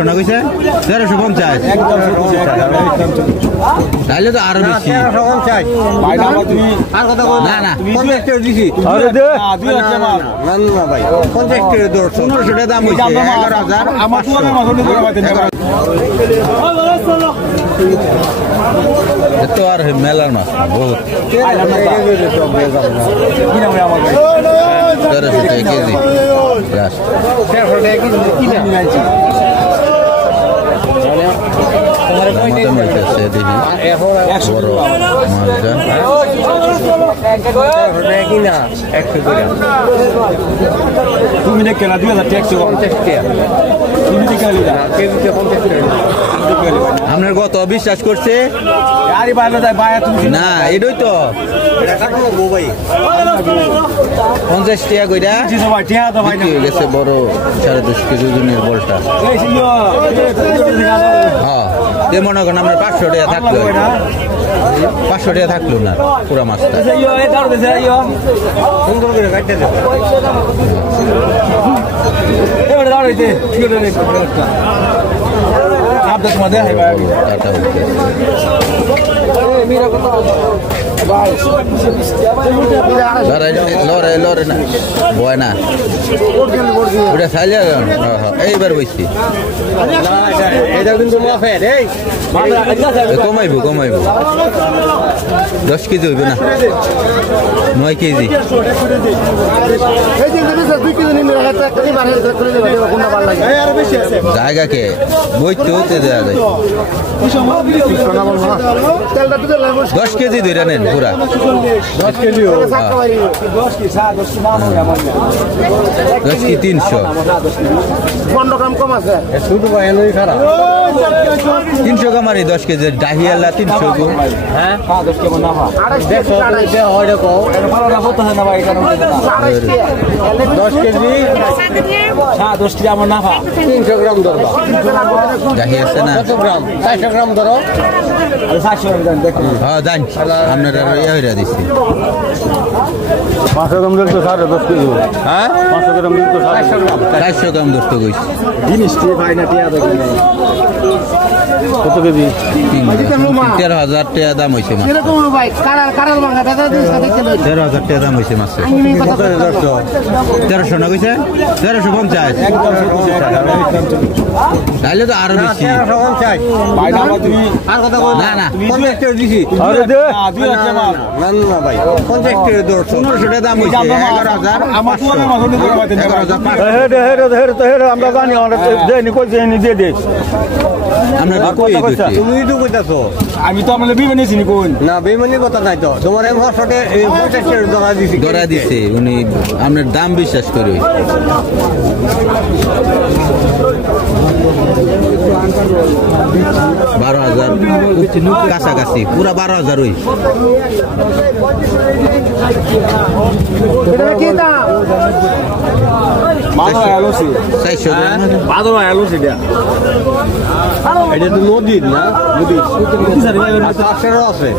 শোনা কইছে 1350 তাহলে তো আরো বেশি 1350 ভাই না তুমি আর কথা বল না না 50 টাকা দিছি আরে দে 2000 মাল না না ভাই 50 টাকা দর 1500 টাকা দাম হইছে 11000 আমার তো না মাঝে করে পাইতেন তো আর মেলার মাছ বহুত 1300 টাকা কেজি লাস্ট 1300 টাকা কেজি কি না মাথা মিলতেছে দেখি বড় তুমি দেখে না 2000 টাকা 50 টাকা তুমি দেখে না কেজিতে 50 টাকা আপনার কত বিশ্বাস করছে আরে ভালো যায় ভাই তুমি না এটাই তো এটা কাটো গো ভাই 50 টাকা কইরা জি ভাই টিয়া তো ভাই বিক্রি হয়ে গেছে বড় 2.5 কেজি ওজনের বলটা এই সিও হ্যাঁ তে মনে করেন আপনার 500 টাকা থাকলো 500 টাকা থাকলো না পুরা মাছটা সিও এই দাও দে সিও সুন্দর করে কাটতে দে এবারে দাও দিতে ঠিক আছে आप दस मध्य है भाई টাটা मेरा কথা ভাই লরে লরে না বয় না ওটা সাইলে এইবার বইছি এটা কিন্তু মাফের এই কমাইবো কমাইবো 10 কেজি হইবে না 9 কেজি জায়গাকে বইতে হতে দেওয়া যায় 10 কেজি ধরে নেন পুরা 10 কেজি 10 কি 300 15 গ্রাম কম আছে শুধু ভাই এনই খারাপ 300 কামারি 10 কেজি ডাহিয়ালা 300 গো হ্যাঁ 10 কেজি নাফা 150 হয় দেখো ভালো না হতো না ভাই কারণ 10 কেজি হ্যাঁ 10 কেজি আমার নাফা 300 গ্রাম ধরো ডাহি আছে না 100 গ্রাম 400 গ্রাম ধরো 400 গ্রাম দেখো হ্যাঁ জান আপনারা ইয়া হইরা দিছি 500 গ্রাম দিলে তো 10 কেজি হ্যাঁ 500 গ্রাম দিলে তো 400 গ্রাম 400 গ্রাম ধরতে কইছি জিনিসটি ভাই না টিয়া দেখো কত কেজি 13,000 টাকা দাম হইছে মাছ 13,000 টাকা দাম হইছে মাছ 1300 না কইছে 1350 তাহলে তো আরো বেশি 1350 ভাই না তুমি আর কথা বল না না 50 টাকা দিছি আরে দে 2000 মাল না না ভাই 50 টাকা দর 1500 টাকা দাম হইছে 11,000 আমার তো না মাঝে করে পাইতেন 11,500 আমরা জানি আমরা দেনি কই দেনি দিয়ে দে আমরা তো কই দিছি তুমি তো কইতাছো আমি তো আমাদের বিমানে চিনি কোন না বিমানে কথা নাই তো তোমার এম হসটে 50 টাকা ধরা দিছি ধরা দিছে উনি আপনার দাম বিশ্বাস করে 12,000 কাছাকাছি পুরা 12,000 ওই মাদা আলোসি 400 গ্রাম মাদা আলোসি এটা এটা তো নদী না নদী আশেরও আছে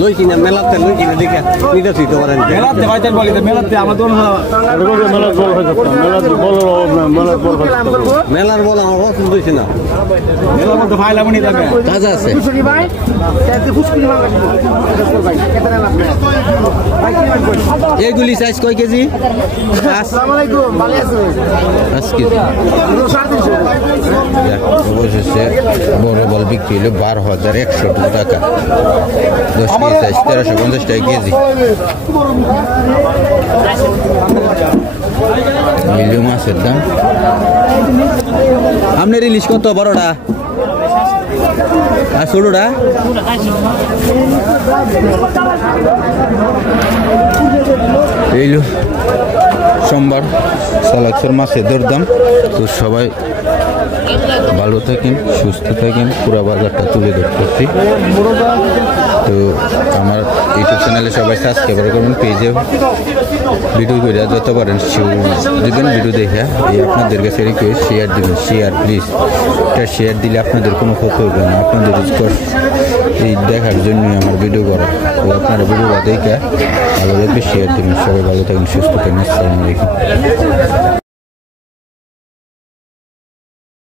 লই কিনা মেলাতে লই কিনা দেখে নিতেছি তো পারেন মেলাতে ভাইতেন বলি তো মেলাতে আমাদের মেলার বল হয়ে যাচ্ছে মেলার বল মেলার বল আমার পছন্দ হইছে না মেলার মধ্যে ভাই লামনি যাবে তাজা আছে এইগুলি সাইজ কয় কেজি 5 কেজি অবশেষে বড় বল বিক্রি হলো 12,100 টাকা 10 কেজি সাইজ 1350 টাকা কেজি মিলিয়ন মাছের দাম আপনার ইলিশ কত বড়টা আর ছোটটা এইলো সোমবার সালাকসর মাছের দরদাম তো সবাই ভালো থাকেন সুস্থ থাকেন পুরো বাজারটা তুলে ধরতেছি তো আমার ইউটিউব চ্যানেলে সবাই সাবস্ক্রাইব করবেন পেজে ভিডিও করে যত পারেন দিবেন ভিডিও দেখে এই আপনাদের কাছে রিকোয়েস্ট শেয়ার দিবেন শেয়ার প্লিজ এটা শেয়ার দিলে আপনাদের কোনো ক্ষতি হবে না আপনাদের এই দেখার জন্যই আমার ভিডিও করা তো আপনারা ভিডিও দেখে ভালো লাগবে শেয়ার দিবেন সবাই ভালো থাকেন সুস্থ থাকেন আসসালামু আলাইকুম